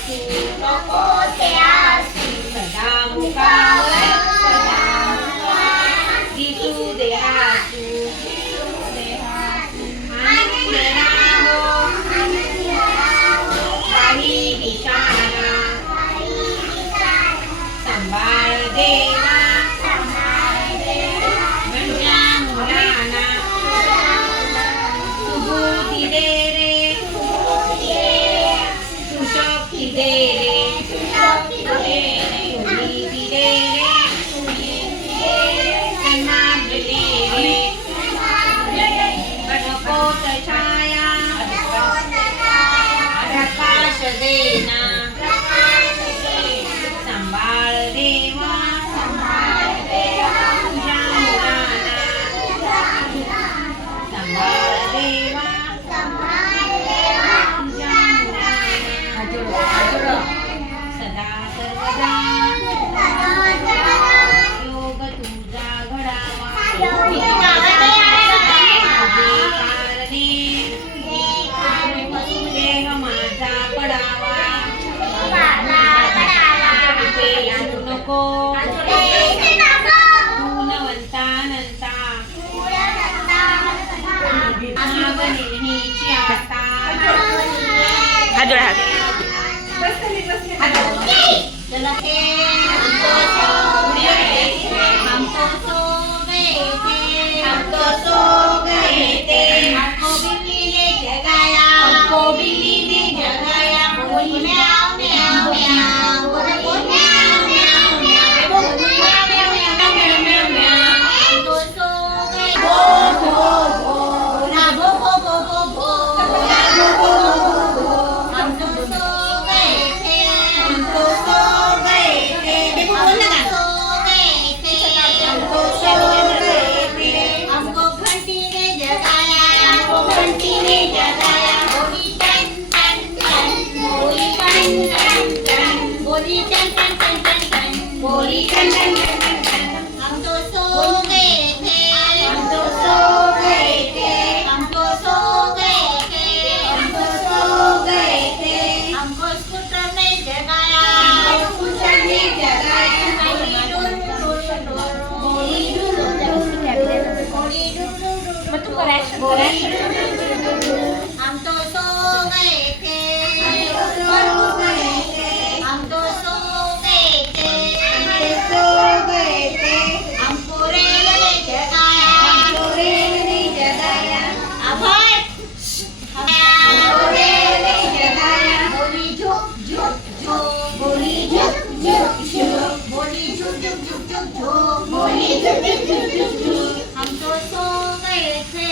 आसू नको ते आसू सदा मुखावर दिसू दे आसू आनंद राहो काही दिशाना सांभाळ देवा गंजा मुलाना सुबुद्धी दे रे सुशक्ती दे रे सुनीती दे रे सन्मार्ग दे रे कनकोट छाया प्रकाश देना सांभाळ देवा तुझ्या मुलांना सांभाळ देवा तुझ्या मुलांना सदा सर्वदा योग तुझा घडावा देह माझा पडावा नको गुणवंतानंता मागणीची आता हम तो सो गए थे हमको बिल्ली ने जगाया बोली म्याऊ म्याऊ म्याऊ बोली म्याऊ म्याऊ म्याऊ बोली म्याऊ म्याऊ म्याऊ म्याऊ म्याऊ हम तो सो गए भो भो भो ना भो भो भो भो भो ना भो भो भो भो हम तो सो गए थे हमको सो गए थे देखो लगा सो गए थे हमको सो गए थे हमको घंटी ने जगाया बोली टन टन टन बोली टन टन टन बोली टन टन टन टन टन बोली टन टन टन टन टन हम तो सो गए थे हमको सो गए थे हमको स्कूटर ने जगाया बोली डुल हम तो सो गए थे हम तो सो गए थे हमको रेल ने जगाया अभय रेल ने जगाया बोली झुक झुक झुक बोली झुक झुक झुक बोली झुक झुक झुक झुक झुक बोली झुक झुक झुक झुक हम तो सो गए थे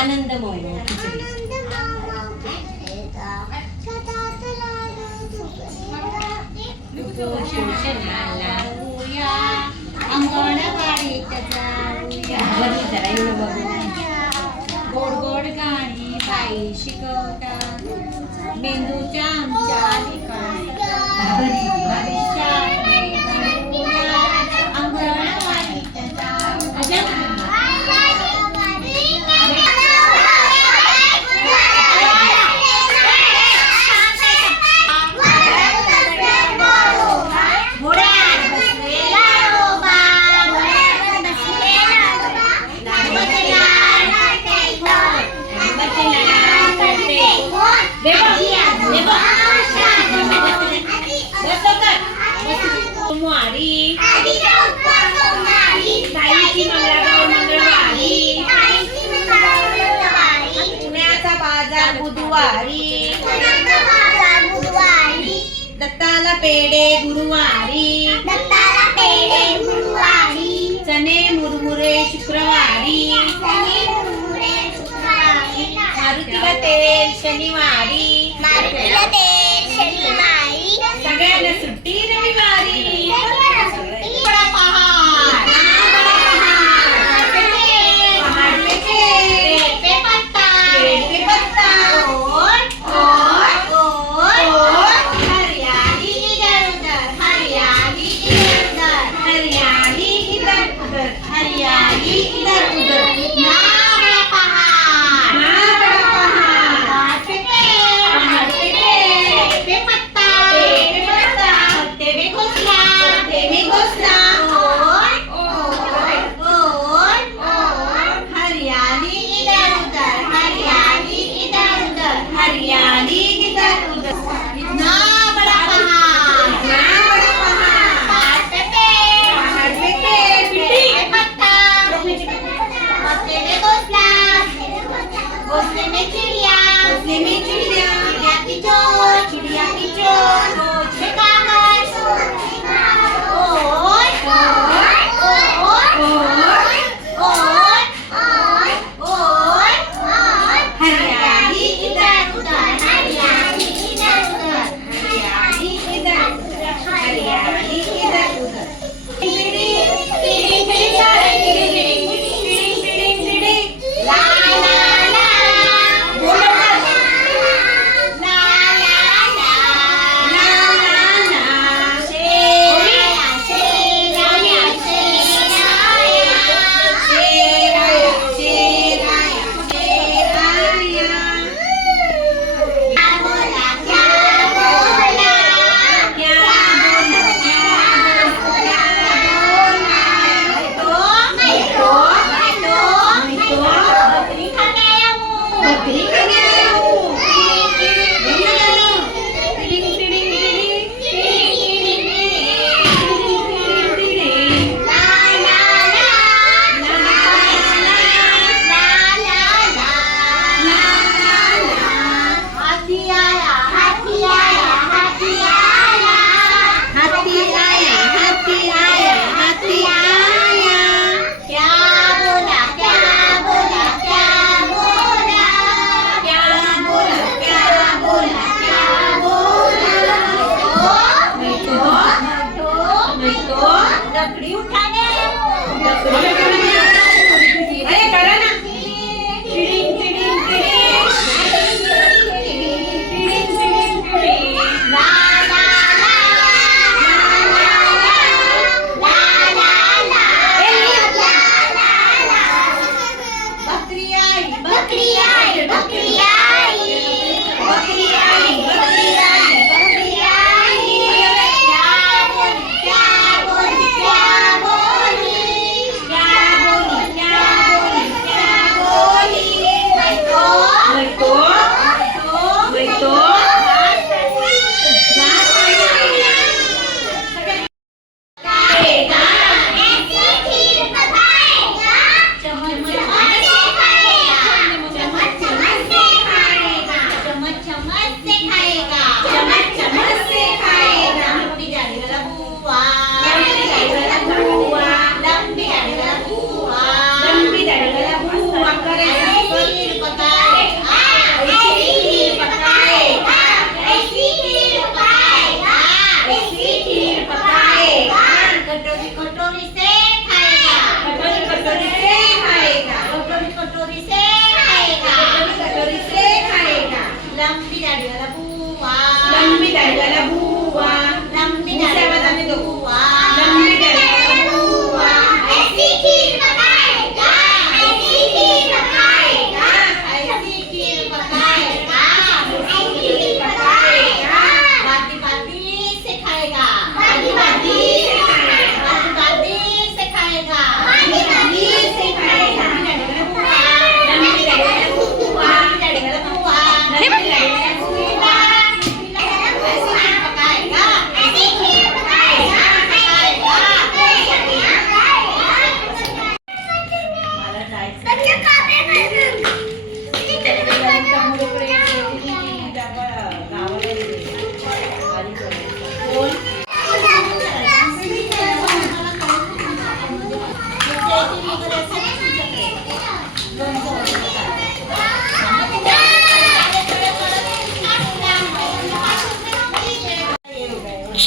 आनंदमय खिचडी. उपोषणाला लावूया, अंगणवाडीत जाऊया. गोड गोड गाणी बाई शिकवतात, मेंदूच्या आमच्या अंगणवाडीत जाऊया. सोमवारी ताईची मंगळवारी, पुण्याचा बाजार बुधवारी, दत्ताला पेढे गुरुवारी, चणे मुरमुरे शुक्रवारी, मारुतीला तेल शनिवारी, सगळ्यांना सुट्टी रविवारी.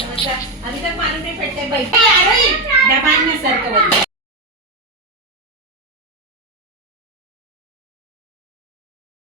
अभी तक मालूम नहीं पड़ते बैठे